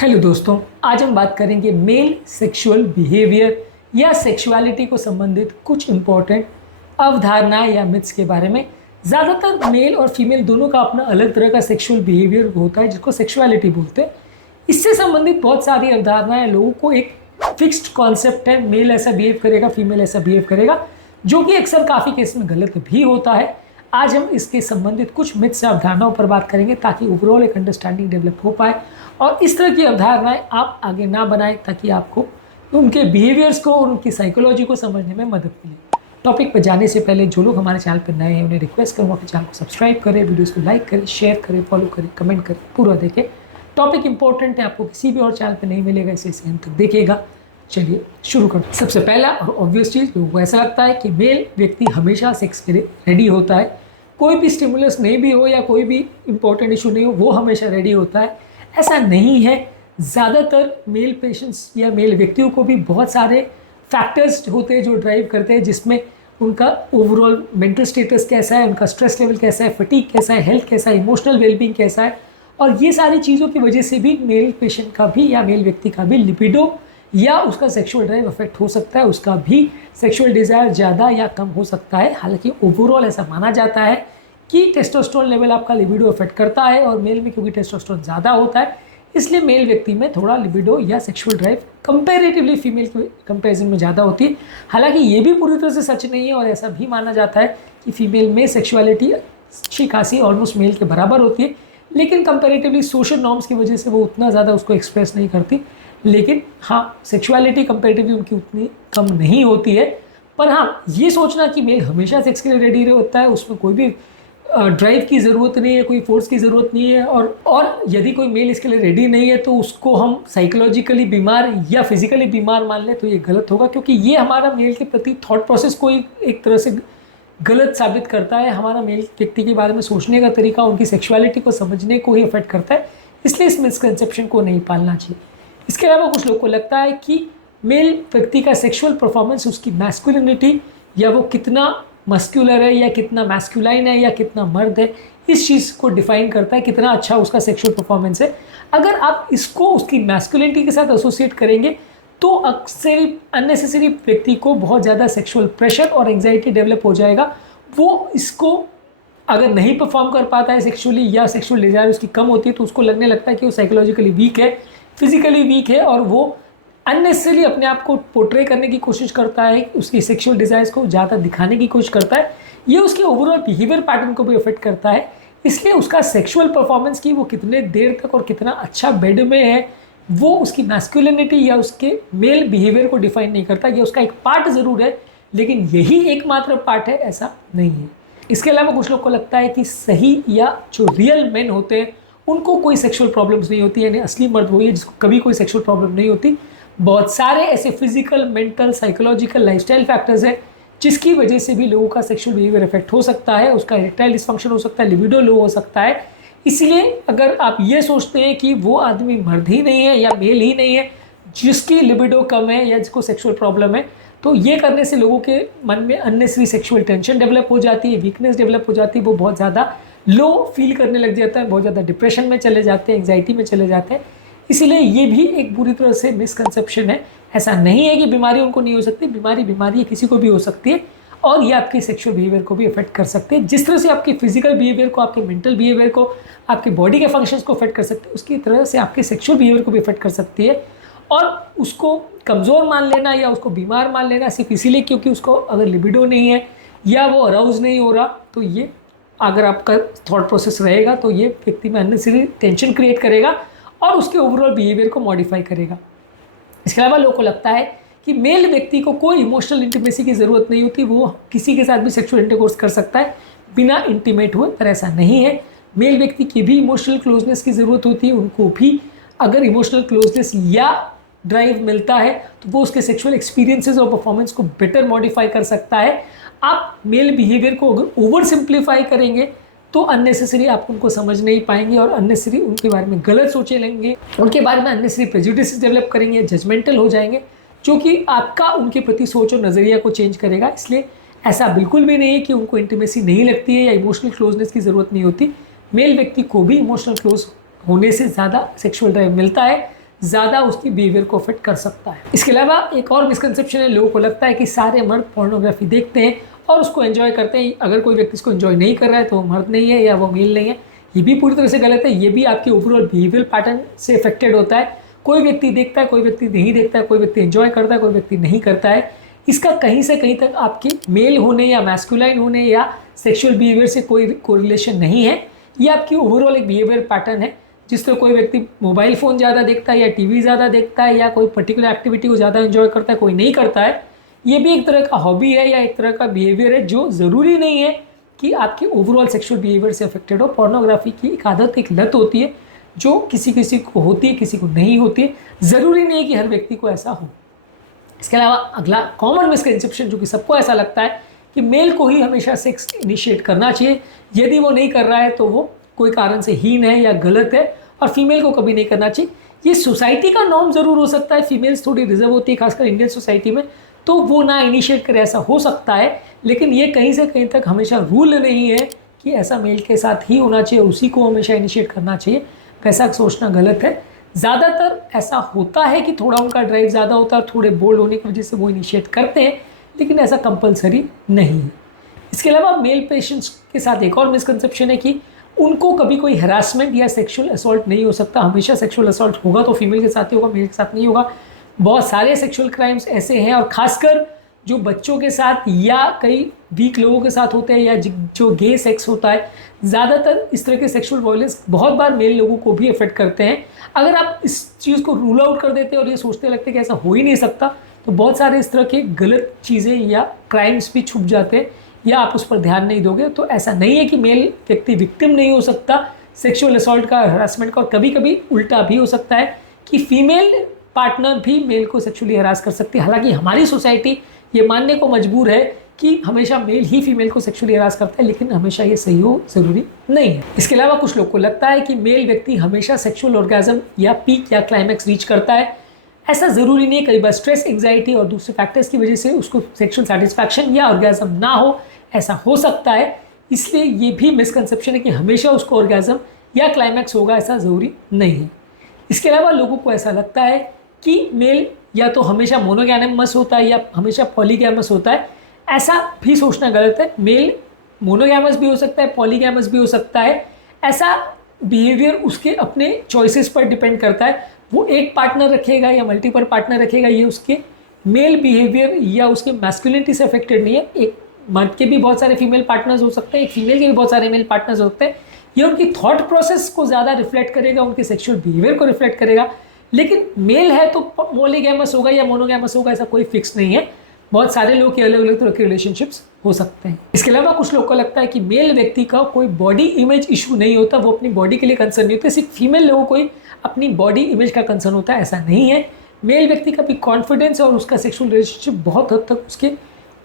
Hello दोस्तों, आज हम बात करेंगे मेल सेक्सुअल बिहेवियर या सेक्सुअलिटी को संबंधित कुछ इम्पोर्टेंट अवधारणाएं या मिथ्स के बारे में। ज़्यादातर मेल और फीमेल दोनों का अपना अलग तरह का सेक्सुअल बिहेवियर होता है जिसको सेक्सुअलिटी बोलते हैं। इससे संबंधित बहुत सारी अवधारणाएं, लोगों को एक फिक्स्ड कॉन्सेप्ट है, मेल ऐसा बिहेव करेगा, फीमेल ऐसा बिहेव करेगा, जो कि अक्सर काफ़ी केस में गलत भी होता है। आज हम इसके संबंधित कुछ मिथ्स या अवधारणाओं पर बात करेंगे ताकि ओवरऑल एक अंडरस्टैंडिंग डेवलप हो पाए और इस तरह की अवधारणाएं आप आगे ना बनाएं ताकि आपको उनके बिहेवियर्स को और उनकी साइकोलॉजी को समझने में मदद मिले। टॉपिक पर जाने से पहले जो लोग हमारे चैनल पर नए हैं उन्हें रिक्वेस्ट करूँगा कि चैनल को सब्सक्राइब करें, वीडियोज़ को लाइक करें, शेयर करें, फॉलो करें, कमेंट करें, पूरा देखें। टॉपिक इंपॉर्टेंट है, आपको किसी भी और चैनल पर नहीं मिलेगा, इसे अंत तक देखिएगा। चलिए शुरू करते हैं। सबसे पहला और ऑब्वियस चीज़, लोगों को ऐसा लगता है कि मेल व्यक्ति हमेशा सेक्स के लिए रेडी होता है, कोई भी स्टिमुलस नहीं भी हो या कोई भी इंपॉर्टेंट इशू नहीं हो, वो हमेशा रेडी होता है। ऐसा नहीं है। ज़्यादातर मेल पेशेंट्स या मेल व्यक्तियों को भी बहुत सारे फैक्टर्स होते हैं जो ड्राइव करते हैं, जिसमें उनका ओवरऑल मेंटल स्टेटस कैसा है, उनका स्ट्रेस लेवल कैसा है, फटीग कैसा है, हेल्थ कैसा है, इमोशनल वेलबींग कैसा है। और ये सारी चीज़ों की वजह से भी मेल पेशेंट का भी या मेल व्यक्ति का भी लिबिडो या उसका सेक्सुअल ड्राइव अफेक्ट हो सकता है, उसका भी सेक्सुअल डिज़ायर ज़्यादा या कम हो सकता है। हालांकि ओवरऑल ऐसा माना जाता है कि टेस्टोस्टेरोन लेवल आपका लिबिडो अफेक्ट करता है और मेल में क्योंकि टेस्टोस्टेरोन ज़्यादा होता है इसलिए मेल व्यक्ति में थोड़ा लिबिडो या सेक्सुअल ड्राइव कंपैरेटिवली फीमेल के कंपैरिजन में ज़्यादा होती है। हालांकि ये भी पूरी तरह से सच नहीं है और ऐसा भी माना जाता है कि फीमेल में सेक्सुअलिटी अच्छी खासी ऑलमोस्ट मेल के बराबर होती है, लेकिन कंपैरेटिवली सोशल नॉर्म्स की वजह से वो उतना ज़्यादा उसको एक्सप्रेस नहीं करती। लेकिन हाँ, सेक्सुअलिटी कंपैरेटिवली उनकी उतनी कम नहीं होती है। पर हाँ, ये सोचना कि मेल हमेशा सेक्स के लिए रेडी होता है, उसमें कोई भी ड्राइव की ज़रूरत नहीं है, कोई फोर्स की ज़रूरत नहीं है। और यदि कोई मेल इसके लिए रेडी नहीं है तो उसको हम साइकोलॉजिकली बीमार या फिजिकली बीमार मान लें तो ये गलत होगा, क्योंकि ये हमारा मेल के प्रति थॉट प्रोसेस को एक तरह से गलत साबित करता है। हमारा मेल व्यक्ति के बारे में सोचने का तरीका उनकी सेक्सुअलिटी को समझने को ही अफेक्ट करता है, इसलिए इस मिसकंसेप्शन को नहीं पालना चाहिए। इसके अलावा कुछ लोग को लगता है कि मेल व्यक्ति का सेक्सुअल परफॉर्मेंस, उसकी मैस्कुलिनिटी या वो कितना मस्क्यूलर है या कितना मैस्कुलाइन है या कितना मर्द है, इस चीज़ को डिफाइन करता है कितना अच्छा उसका सेक्सुअल परफॉर्मेंस है। अगर आप इसको उसकी मैस्कुलिनिटी के साथ एसोसिएट करेंगे तो अक्सर अननेसेसरी व्यक्ति को बहुत ज़्यादा सेक्सुअल प्रेशर और एंग्जाइटी डेवलप हो जाएगा। वो इसको अगर नहीं परफॉर्म कर पाता है सेक्सुअली या सेक्सुअल डिज़ायर उसकी कम होती है तो उसको लगने लगता है कि वो साइकोलॉजिकली वीक है, फिजिकली वीक है और वो अननेसेसरी अपने आप को पोर्ट्रे करने की कोशिश करता है, उसकी सेक्सुअल डिज़ायर्स को ज़्यादा दिखाने की कोशिश करता है। ये उसके ओवरऑल बिहेवियर पैटर्न को भी अफेक्ट करता है। इसलिए उसका सेक्सुअल परफॉर्मेंस की वो कितने देर तक और कितना अच्छा बेड में है, वो उसकी मैस्कुलिनिटी या उसके मेल बिहेवियर को डिफाइन नहीं करता। ये उसका एक पार्ट ज़रूर है, लेकिन यही एकमात्र पार्ट है, ऐसा नहीं है। इसके अलावा कुछ लोग को लगता है कि सही या जो रियल मेन होते हैं उनको कोई सेक्सुअल प्रॉब्लम्स नहीं होती, यानी असली मर्द वही है जिसको कभी कोई सेक्सुअल प्रॉब्लम नहीं होती। बहुत सारे ऐसे physical, mental, psychological, lifestyle factors हैं जिसकी वजह से भी लोगों का सेक्सुअल बिहेवियर इफेक्ट हो सकता है, उसका इरेक्टाइल डिसफंक्शन हो सकता है, लिबिडो लो हो सकता है। इसलिए अगर आप ये सोचते हैं कि वो आदमी मर्द ही नहीं है या मेल ही नहीं है जिसकी लिबिडो कम है या जिसको सेक्सुअल प्रॉब्लम है, तो ये करने से लोगों के मन में अननेसेसरी सेक्सुअल टेंशन डेवलप हो जाती है, वीकनेस डेवलप हो जाती है, वो बहुत ज़्यादा लो फील करने लग जाता है, बहुत ज़्यादा डिप्रेशन में चले जाते हैं, एंग्जाइटी में चले जाते हैं। इसीलिए ये भी एक बुरी तरह से मिसकंसेप्शन है। ऐसा नहीं है कि बीमारी उनको नहीं हो सकती, बीमारी किसी को भी हो सकती है और ये आपके सेक्सुअल बिहेवियर को भी अफेक्ट कर सकते हैं। जिस तरह से आपके फिजिकल बिहेवियर को, आपके मेंटल बिहेवियर को, आपके बॉडी के फंक्शंस को अफेक्ट कर सकते हैं, उसकी तरह से आपके सेक्सुअल बिहेवियर को भी अफेक्ट कर सकती है। और उसको कमज़ोर मान लेना या उसको बीमार मान लेना सिर्फ इसीलिए क्योंकि उसको अगर लिबिडो नहीं है या वो अराउज नहीं हो रहा, तो ये अगर आपका थॉट प्रोसेस रहेगा तो ये व्यक्ति में अननेसेसरी टेंशन क्रिएट करेगा और उसके ओवरऑल बिहेवियर को मॉडिफाई करेगा। इसके अलावा लोगों को लगता है कि मेल व्यक्ति को कोई इमोशनल इंटीमेसी की ज़रूरत नहीं होती, वो किसी के साथ भी सेक्सुअल इंटरकोर्स कर सकता है बिना इंटीमेट हुए, पर ऐसा नहीं है। मेल व्यक्ति की भी इमोशनल क्लोजनेस की ज़रूरत होती है, उनको भी अगर इमोशनल क्लोजनेस या ड्राइव मिलता है तो वो उसके सेक्सुअल एक्सपीरियंसेस और परफॉर्मेंस को बेटर मॉडिफाई कर सकता है। आप मेल बिहेवियर को अगर ओवर सिंप्लीफाई करेंगे तो अननेसेसरी आप उनको समझ नहीं पाएंगे और अननेसेसरी उनके बारे में गलत सोचे लेंगे, उनके बारे में अननेसेसरी प्रेजुडिसेस डेवलप करेंगे, जजमेंटल हो जाएंगे, जो कि आपका उनके प्रति सोच और नज़रिया को चेंज करेगा। इसलिए ऐसा बिल्कुल भी नहीं है कि उनको इंटीमेसी नहीं लगती है या इमोशनल क्लोजनेस की ज़रूरत नहीं होती। मेल व्यक्ति को भी इमोशनल क्लोज होने से ज़्यादा सेक्सुअल ड्राइव मिलता है, ज़्यादा उसकी बिहेवियर को अफेक्ट कर सकता है। इसके अलावा एक और मिसकंसेप्शन है, लोगों को लगता है कि सारे मर्द पोर्नोग्राफी देखते हैं और उसको एंजॉय करते हैं। अगर कोई व्यक्ति इसको एंजॉय नहीं कर रहा है तो वो मर्द नहीं है या वो मेल नहीं है। ये भी पूरी तरह से गलत है। ये भी आपके ओवरऑल बिहेवियर पैटर्न से अफेक्टेड होता है। कोई व्यक्ति देखता है, कोई व्यक्ति नहीं देखता है, कोई व्यक्ति एंजॉय करता है, कोई व्यक्ति नहीं करता है। इसका कहीं से कहीं तक आपके मेल होने या मैस्कुलाइन होने या सेक्सुअल बिहेवियर से कोई कोरिलेशन नहीं है। ये आपकी ओवरऑल एक बिहेवियर पैटर्न है। जिस तरह कोई व्यक्ति मोबाइल फ़ोन ज़्यादा देखता है या टीवी ज़्यादा देखता है या कोई पर्टिकुलर एक्टिविटी को ज़्यादा एंजॉय करता है, कोई नहीं करता है, ये भी एक तरह का हॉबी है या एक तरह का बिहेवियर है जो ज़रूरी नहीं है कि आपके ओवरऑल सेक्सुअल बिहेवियर से अफेक्टेड हो। पोर्नोग्राफी की एक आदत, एक लत होती है जो किसी किसी को होती है, किसी को नहीं होती है। ज़रूरी नहीं है कि हर व्यक्ति को ऐसा हो। इसके अलावा अगला कॉमन मिसकंसेप्शन जो कि सबको ऐसा लगता है कि मेल को ही हमेशा सेक्स इनिशिएट करना चाहिए। यदि वो नहीं कर रहा है तो वो कोई कारण से हीन है या गलत है और फीमेल को कभी नहीं करना चाहिए। ये सोसाइटी का नॉर्म ज़रूर हो सकता है। फीमेल्स थोड़ी रिजर्व होती है, खासकर इंडियन सोसाइटी में, तो वो ना इनिशिएट करे, ऐसा हो सकता है। लेकिन ये कहीं से कहीं तक हमेशा रूल नहीं है कि ऐसा मेल के साथ ही होना चाहिए, उसी को हमेशा इनिशिएट करना चाहिए। वैसा सोचना गलत है। ज़्यादातर ऐसा होता है कि थोड़ा उनका ड्राइव ज़्यादा होता है, थोड़े बोल्ड होने की वजह से वो इनिशिएट करते हैं, लेकिन ऐसा कंपलसरी नहीं है। इसके अलावा मेल पेशेंट्स के साथ एक और मिसकंसेप्शन है कि उनको कभी कोई हरासमेंट या सेक्सुअल असॉल्ट नहीं हो सकता। हमेशा सेक्सुअल असॉल्ट होगा तो फीमेल के साथ ही होगा, मेल के साथ नहीं होगा। बहुत सारे सेक्सुअल क्राइम्स ऐसे हैं, और ख़ासकर जो बच्चों के साथ या कई वीक लोगों के साथ होते हैं या जो गे सेक्स होता है, ज़्यादातर इस तरह के सेक्सुअल वायलेंस बहुत बार मेल लोगों को भी अफेक्ट करते हैं। अगर आप इस चीज़ को रूल आउट कर देते हैं और ये सोचते लगते हैं कि ऐसा हो ही नहीं सकता, तो बहुत सारे इस तरह के गलत चीज़ें या क्राइम्स भी छुप जाते हैं, या आप उस पर ध्यान नहीं दोगे। तो ऐसा नहीं है कि मेल व्यक्ति विक्टिम नहीं हो सकता सेक्सुअल असॉल्ट का, हरासमेंट का, और कभी कभी उल्टा भी हो सकता है कि फीमेल पार्टनर भी मेल को सेक्सुअली हरास कर सकती है। हालांकि हमारी सोसाइटी ये मानने को मजबूर है कि हमेशा मेल ही फीमेल को सेक्सुअली हरास करता है, लेकिन हमेशा ये सही हो ज़रूरी नहीं है। इसके अलावा कुछ लोग को लगता है कि मेल व्यक्ति हमेशा सेक्सुअल ऑर्गेज़म या पीक या क्लाइमैक्स रीच करता है। ऐसा ज़रूरी नहीं है। कई बार स्ट्रेस, एंग्जाइटी और दूसरे फैक्टर्स की वजह से उसको सेक्सुअल सेटिस्फैक्शन या ऑर्गेज़म ना हो, ऐसा हो सकता है। इसलिए ये भी मिसकंसेप्शन है कि हमेशा उसको ऑर्गेज़म या क्लाइमैक्स होगा, ऐसा ज़रूरी नहीं है। इसके अलावा लोगों को ऐसा लगता है कि मेल या तो हमेशा मोनोगैमस होता है या हमेशा पॉलीगैमस होता है। ऐसा भी सोचना गलत है। मेल मोनोगैमस भी हो सकता है, पॉलीगैमस भी हो सकता है। ऐसा बिहेवियर उसके अपने चॉइसेस पर डिपेंड करता है। वो एक पार्टनर रखेगा या मल्टीपल पार्टनर रखेगा, ये उसके मेल बिहेवियर या उसके मैस्कुलिनिटी से अफेक्टेड नहीं है। एक मर्द के भी बहुत सारे फीमेल पार्टनर्स हो सकते हैं, एक फीमेल के भी बहुत सारे मेल पार्टनर्स हो सकते हैं। ये उनकी थॉट प्रोसेस को ज़्यादा रिफ्लेक्ट करेगा, उनके सेक्सुअल बिहेवियर को रिफ्लेक्ट करेगा। लेकिन मेल है तो पॉलीगैमस होगा या मोनोगैमस होगा, ऐसा कोई फिक्स नहीं है। बहुत सारे लोग के अलग अलग तरह के रिलेशनशिप्स हो सकते हैं। इसके अलावा कुछ लोगों को लगता है कि मेल व्यक्ति का कोई बॉडी इमेज इशू नहीं होता, वो अपनी बॉडी के लिए कंसर्न नहीं होते। सिर्फ फीमेल लोगों को ही अपनी बॉडी इमेज का कंसर्न होता है, ऐसा नहीं है। मेल व्यक्ति का भी कॉन्फिडेंस और उसका सेक्सुअल रिलेशनशिप बहुत हद तक उसके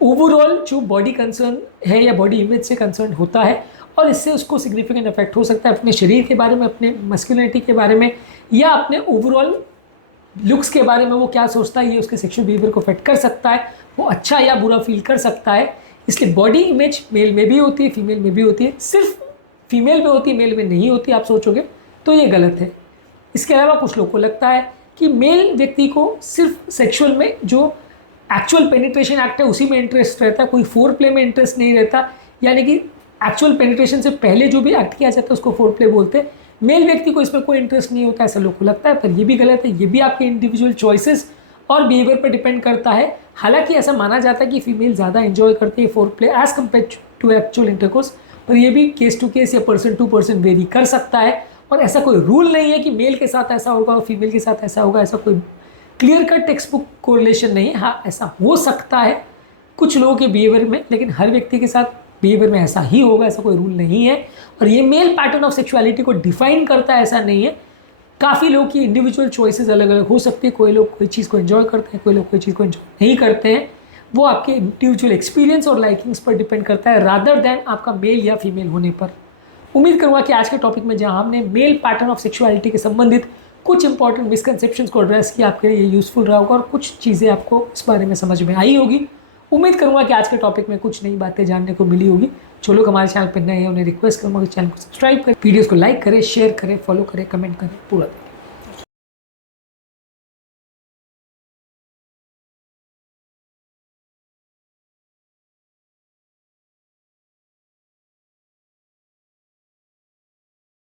ओवरऑल जो बॉडी कंसर्न है या बॉडी इमेज से कंसर्न होता है, और इससे उसको सिग्निफिकेंट इफेक्ट हो सकता है अपने शरीर के बारे में, अपने मस्कुलिनिटी के बारे में, या अपने ओवरऑल लुक्स के बारे में वो क्या सोचता है, ये उसके सेक्सुअल बिहेवियर को अफेक्ट कर सकता है। वो अच्छा या बुरा फील कर सकता है। इसलिए बॉडी इमेज मेल में भी होती है, फीमेल में भी होती है। सिर्फ फीमेल में होती है, मेल में नहीं होती, आप सोचोगे तो ये गलत है। इसके अलावा कुछ लोग को लगता है कि मेल व्यक्ति को सिर्फ सेक्सुअल में जो एक्चुअल पेनिट्रेशन एक्ट है उसी में इंटरेस्ट रहता है, कोई फोर प्ले में इंटरेस्ट नहीं रहता। यानी कि एक्चुअल पेनिट्रेशन से पहले जो भी एक्ट किया जाता है उसको फोर प्ले बोलते हैं। मेल व्यक्ति को इसमें कोई इंटरेस्ट नहीं होता, ऐसा लोग को लगता है, पर ये भी गलत है। ये भी आपके इंडिविजुअल चॉइसेस और बिहेवियर पर डिपेंड करता है। हालांकि ऐसा माना जाता है कि फीमेल ज़्यादा एंजॉय करती है foreplay as compared to actual intercourse, पर यह भी केस टू केस या पर्सन टू पर्सन वेरी कर सकता है। और ऐसा कोई रूल नहीं है कि मेल के साथ ऐसा होगा और फीमेल के साथ ऐसा होगा, ऐसा कोई clear cut text book correlation नहीं है। हाँ, ऐसा हो सकता है कुछ लोगों के बिहेवियर में, लेकिन हर व्यक्ति के साथ बिहेवियर में ऐसा ही होगा, ऐसा कोई रूल नहीं है। और ये मेल पैटर्न ऑफ सेक्सुअलिटी को डिफाइन करता है, ऐसा नहीं है। काफ़ी लोग की इंडिविजुअल चॉइसेस अलग अलग हो सकती है। कोई लोग कोई चीज़ को एंजॉय करते हैं, कोई लोग कोई चीज़ को एंजॉय नहीं करते हैं। वो आपके इंडिविजुअल एक्सपीरियंस और लाइकिंग्स पर डिपेंड करता है, रादर देन आपका मेल या फीमेल होने पर। उम्मीद करूँगा कि आज के टॉपिक में जहाँ हमने मेल पैटर्न ऑफ सेक्सुअलिटी के संबंधित कुछ इंपॉर्टेंट मिसकंसेप्शंस को एड्रेस किया, आपके लिए यूज़फुल रहा होगा और कुछ चीज़ें आपको इस बारे में समझ में आई होगी। उम्मीद करूँगा कि आज के टॉपिक में कुछ नई बातें जानने को मिली होगी। जो लोग हमारे चैनल पर नए हैं उन्हें रिक्वेस्ट करूँगा कि चैनल को सब्सक्राइब करें, वीडियोज़ को लाइक करें, शेयर करें, फॉलो करें, कमेंट करें, पूरा